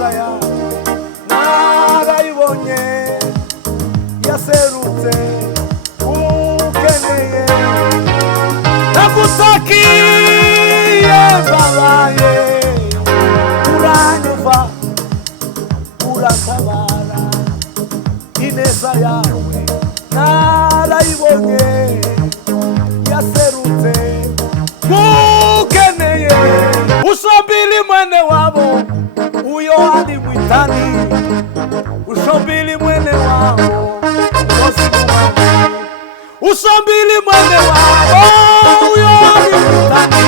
ineza yawe narayibonye yaserutse ukeneye nagutakiye babaye uranyumva uratabara ineza yawe narayibonye yaserutse ukeneye ushobili mwene wabo uyo hadi mwitani ushobili mwene wabo ushobili mwene wabo uyo hadi mwitani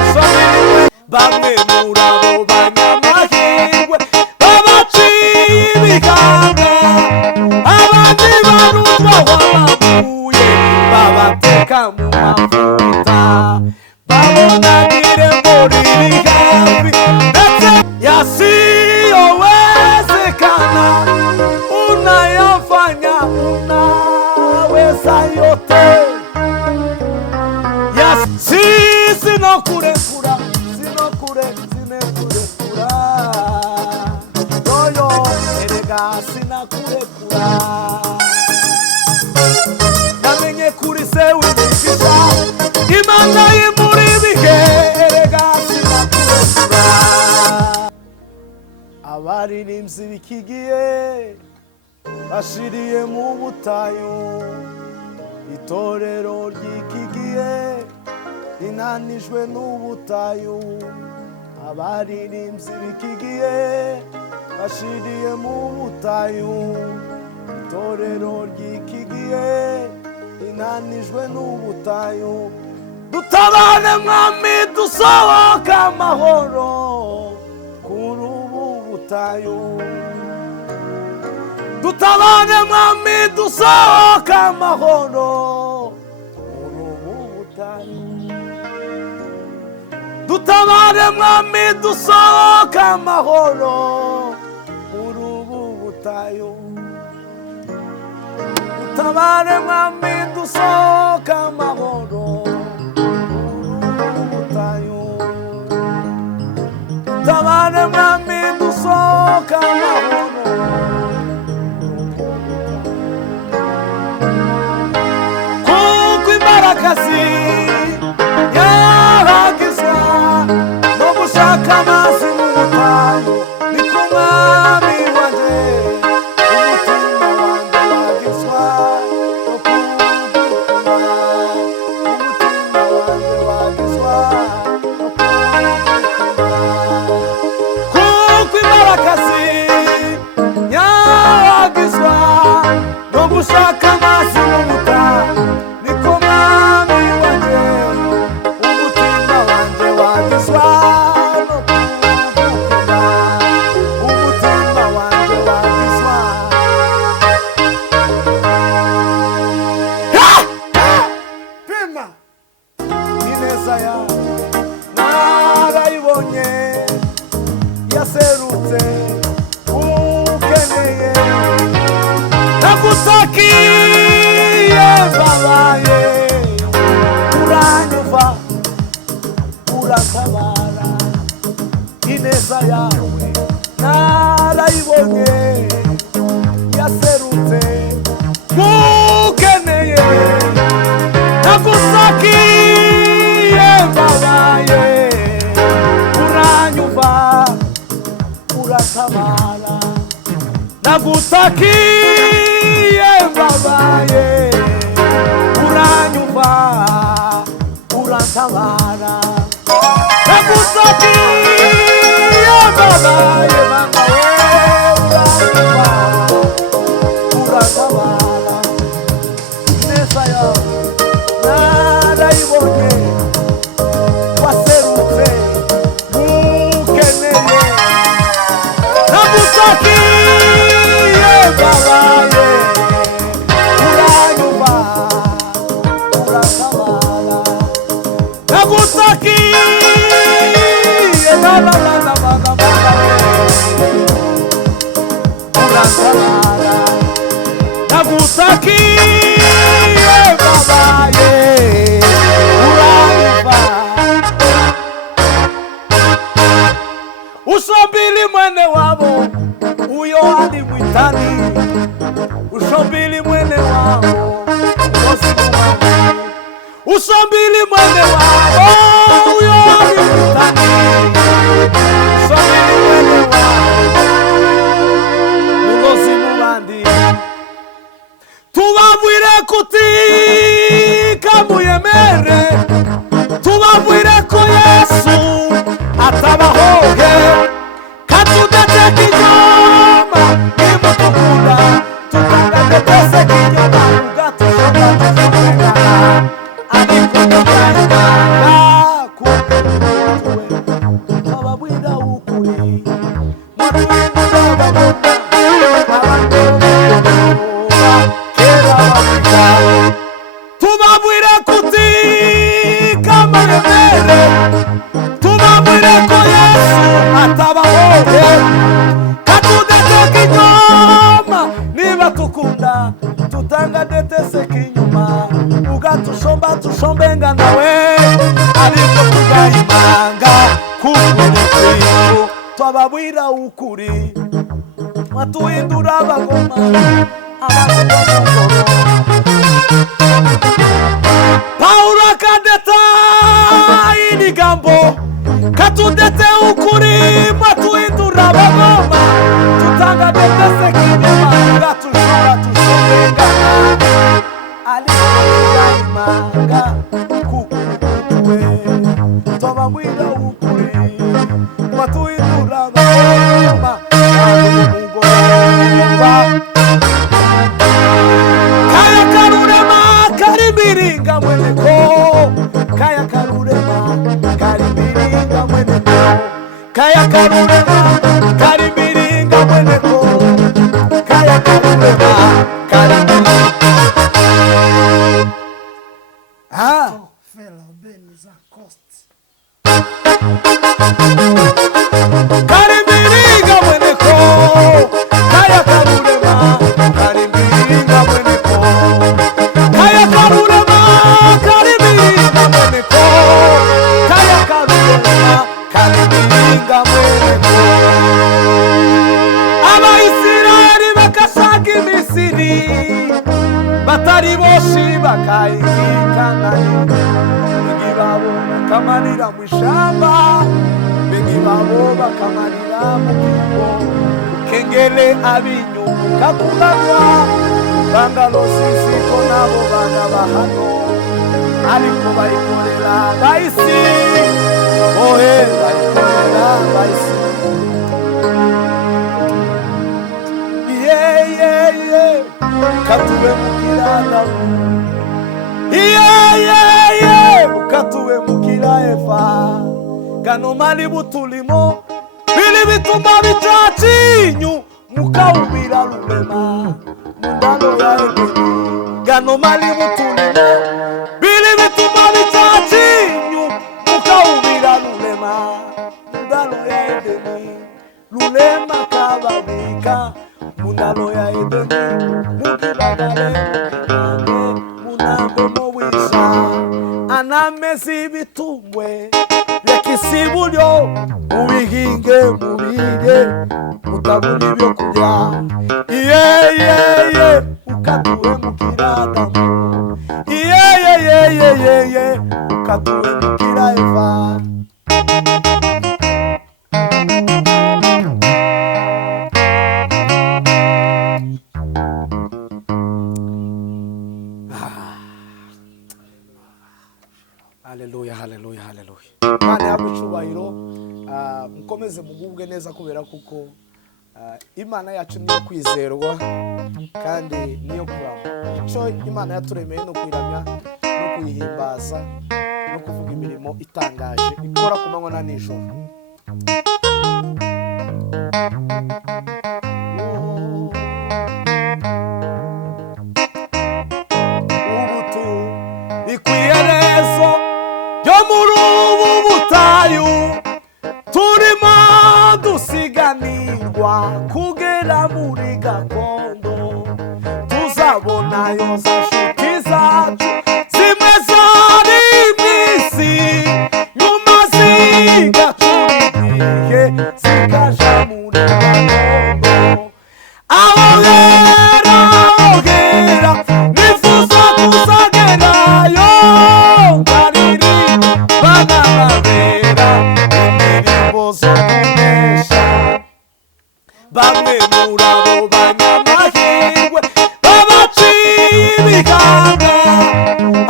ushobili mwene bamwe murabo banyamahirwe babaciye ibihanga abandi barumva wabaguye babateka mu mavuta babonagire muri hafi ndetse yasiyowezekana unayafanya unaweza yote sinokurekura yoyo erega sinakurekura namenye kuri se w'imigisha imana y'imuri bihe erega sinakurekura abaririmbyi bikigiye bashiriye mu butayu itorero ryikigiye rinanijwe n'ubutayu abaririmbyi bikigiye bashiriye mu butayu itorero ryikigiye rinanijwe n'ubutayu dutabane mwami dusohoka amahoro kuri ubu butayu dutabane mwami dusohoka amahoro kuri ubu butayu dutabane mwami dusohoka amahoro kuri ubu butayu dutabane mwami dusohoka amahoro dutabane mwami dusohoka amahoro kuko imbaraga yaragizwa no gushaka amazi mu butayu ni ku mwami wanjye umutima wanjye wagizwa no kugukunda umutima wanjye wagizwa no kugukunda kuko imbaraga yaragizwa no gushaka amazi mu butayu ni ku mwami wanjye umutima wanjye wagizwa no kugukunda umutima wanjye wagizwa pima ineza yawe narayibonye yaserutse ukeneye nagutakiye babaye uranyumva uratabara ineza yawe narayibonye yaserutse ukeneye nagutakiye babaye uranyumva uratabara nagutakiye babaye uranyumva uratabara nagutakiye babaye mama we uranyumva uratabara ineza yawe narayibonye waserutse ukeneye nagutakiye babaye uranyumva uratabara nagutakiye uratabara nagutakiye babaye uranyumva Ushobili mwene wabo uyo ali mwitani, ushobili mwene wabo ushobili mwene wabo uyo ali mwitani, ushobili mwene wabo ulozi mubandi. Tubabwire kuti kamuyemere, tubabwire ko Yesu atabahoge, katudete kinyoma nimutukunda, tutandetese kinyoma ugatushoka tushobekana, ariko tugaimana kutuwe, tubabwira ukuri mutwindu bababona tubabwire kuti kamuyemere, tubabwire ko Yesu atabahoge, katudete kinyoma niba tukunda, tutanga detese kinyuma ugatushomba tushombenga nawe, ariko tugayimanga kukuri kwiyo, twababwira ukuri mwatuhindura abagoma abagoma. Paulo akadeta inigambo, katudete ukuri mwatuhindura abagoma, tutanga detese kinyoma ugatushora tushobengana, ariko tugayimanga kukuri kwiwe, twababwira ukuri mwatuhindura abagoma abagoma. Kaya karurema karimiringa mweneko, kaya karurema karimiringa mweneko, kaya karurema karimiringa mweneko, kaya karurema karimiringa. Karimiringa mweneko, kaya karurema karimiringa mweneko, kaya karurema karimiringa mweneko, kaya karurema karimiringa mweneko. Abayisiraheli bakashaka Imisiri, batari boshi bakayika Kanani, bengi babo bakamarira mu ishamba, bengi babo bakamarira mu kigo, kengele abinyumu kakulanwa, bangalo sisiko nabo bana bahano, ariko bayikorera bayisi, ohe bayikorera bayisi. Katube mukira ukatuwe mukira Eva, gano mali butulimo bili bituma bicacinyu mukawubira rurema mundalo ya Edeni, gano mali butulimo bili bituma bicacinyu mukawubira rurema mundalo ya Edeni, rurema kababika mundalo ya Edeni, mukibagale munambe mubisha, anamezi ibitumbwe byekisibulyo mubihinge mubirye mutabona ibyo kurya. Ukatuwe mukira Adamu, ukatuwe mukira Eva. Haleluya, haleluya, haleluya. Imana yabucubahiro, mukomeze mugubwe neza kubera kuko Imana yacu niyo kwizerwa kandi niyo kurama. Ico Imana yaturemeye no kwiramya no kuyihimbaza no kuvuga imirimo itangaje ikora ku manywa na nijoro. Ubutu ikwiyerezo yo muri ubu butayu turimo dusiganirwa kugera muri gakondo, tuzabonayo za nshuti zacu zimwe zari mw'isi nyuma zigacura igihe zikaja muri gakondo. Aho hera nifuza kuzagerayo, nkaririmba n'ababera indirimbo zo kunesha. Bamwe muri abo banyamahirwe babaciye ibihanga,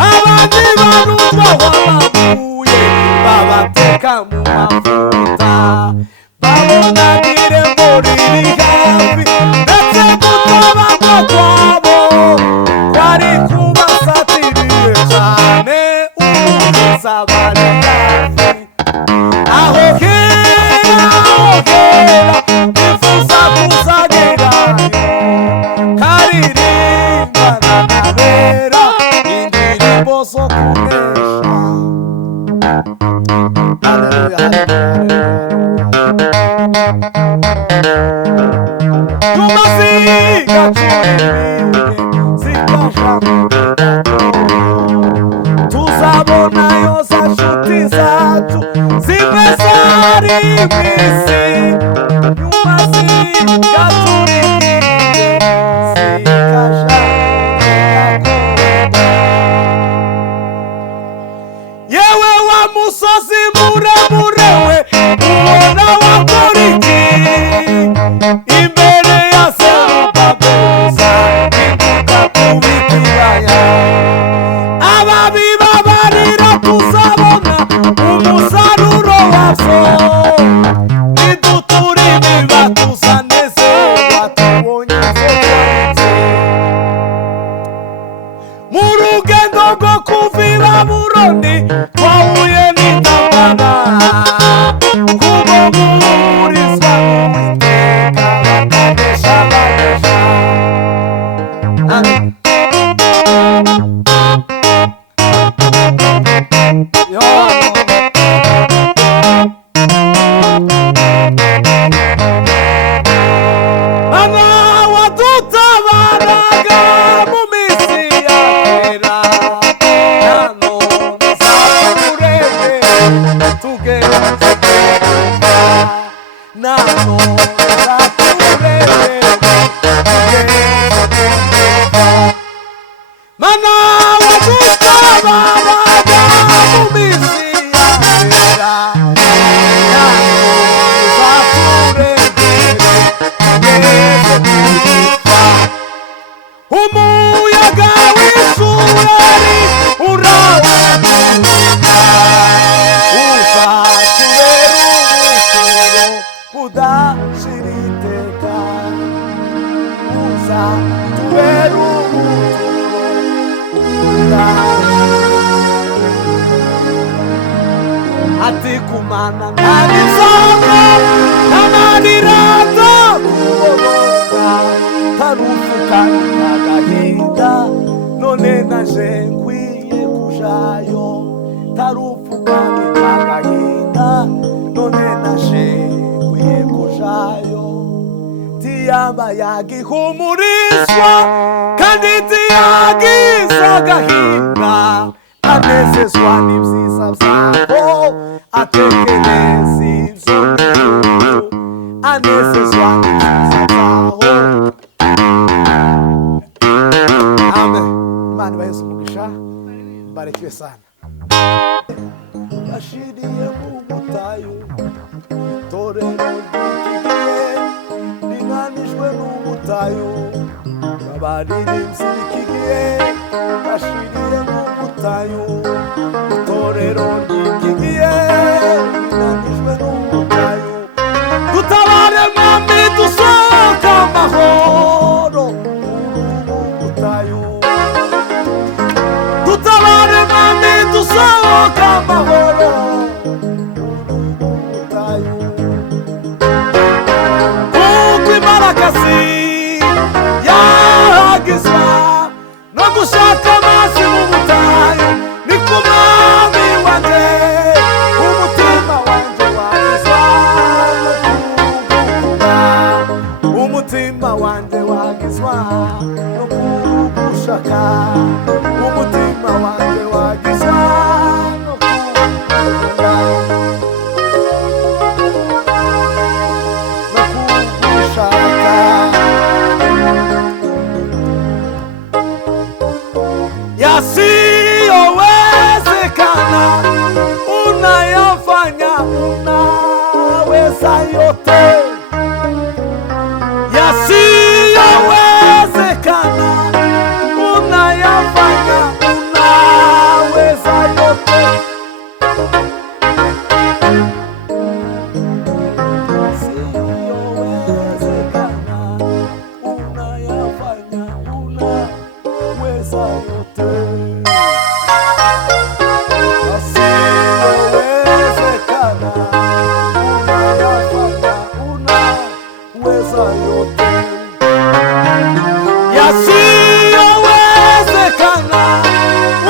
abandi barutwaho amabuye babateka mu mavuta. Babona irembo riri hafi ndetse gutabagwa kwabo kwari kubasatiriye cyane, umukiza bari hafi. Aho hera nifuza kuzagerayo, karirimbana n'abera indirimbo zo kunesha. Haleluya, haleluya. Nyuma zigacuririye zikaja muri gakondo, tuzabonayo za nshuti zacu zimwe zari mw'isi. Nyuma zigacuririye zikaja muri gakondo. Yewe wa musozi muremure we, ubona wakora iki imbere ya Zerubabeli? Ibuka kubikibaya, ababi babarira kuzabona umusaruro wavyo. Nidutura imiba tuzanezerwa tubonye ivyo twagize. Mu rugendo rwo kuva i Babuloni twahuye n'intambara, kubo muburizwa n'Uwiteka bakanesha banesha. Amen. Mana wadutabaraga mu minsi ya kera, nanone uzaturebe tugeze kugufa. Nanone uzaturebe tugeze kugufa. Mana wadutabaraga mu minsi ya kera, nanone uzaturebe tugeze kugufa. Umuyaga w'ishuheri urawuturuka, uzatubera ubuturo budashira iteka. Uzatubera ubuturo budashira. Ati kumana ntabizoga ntamariraza kuboboka, tarufukana n'agahinda none naje nkwiye kujayo. Tarufukana n'agahinda none naje nkwiye kujayo. Tiyaba yagihumurizwa kandi tiyagiza agahinda, anezezwa n'ibyiza byabo, atekereza ibyo mw'ijuru, anezezwa n'ibyiza byabo. Amen. Imana ibaheze umugisha, mbarikiwe sana. Bashiriye mu butayu, itorero ry'ikigihe rinanijwe n'ubutayu. Abaririmbyi b'ikigihe bashiriye mu butayu, itorero ry'ikigihe rinanijwe n'ubutayu. Dutabare mwami dusohoka amahoro mu butayu. Dutabare mwami dusohoka amahoro mu butayu. Kuko imaragasi yahagizwa no gushaka amazi mu butayu, ni ku mwami wanje umutima wanje wagizwa no kugukunda. Umutima wanje wagizwa no kugushaka, umutima wanje wagizwa no kugukunda. unaweza yote, yasiyowezekana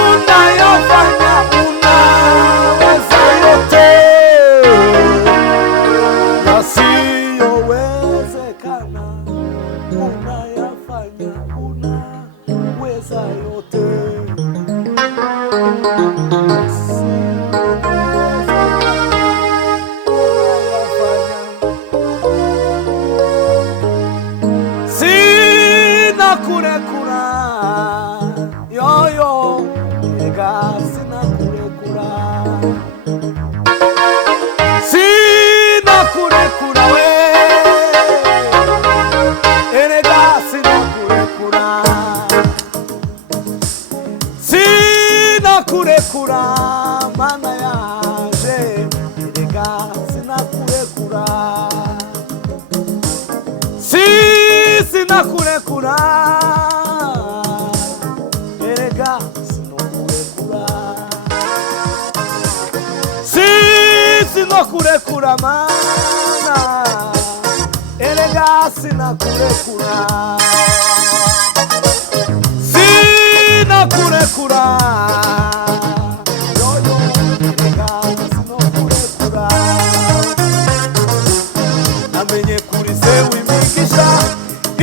unayafanya, unaweza yote. Kurekura mana yaje, erega sinakurekura, sinakurekura, erega sinokurekura, sinokurekura mana, erega sinakurekura, sinakurekura. Namenye kuri se w'imigisha,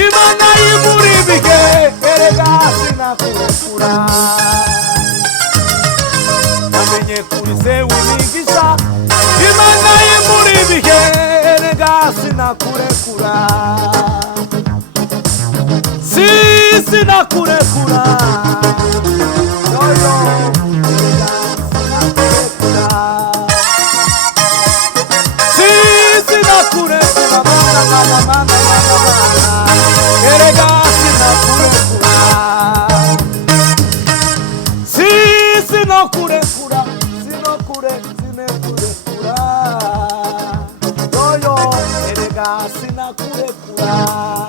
Imana y'imuribike, erega sinakurekura. Namenye kuri se w'imigisha, Imana y'imuribike, erega sinakurekura, sinakurekura. Erega sinakurekura, sinokurekura, sinokurekura, yoyo, erega sinakurekura.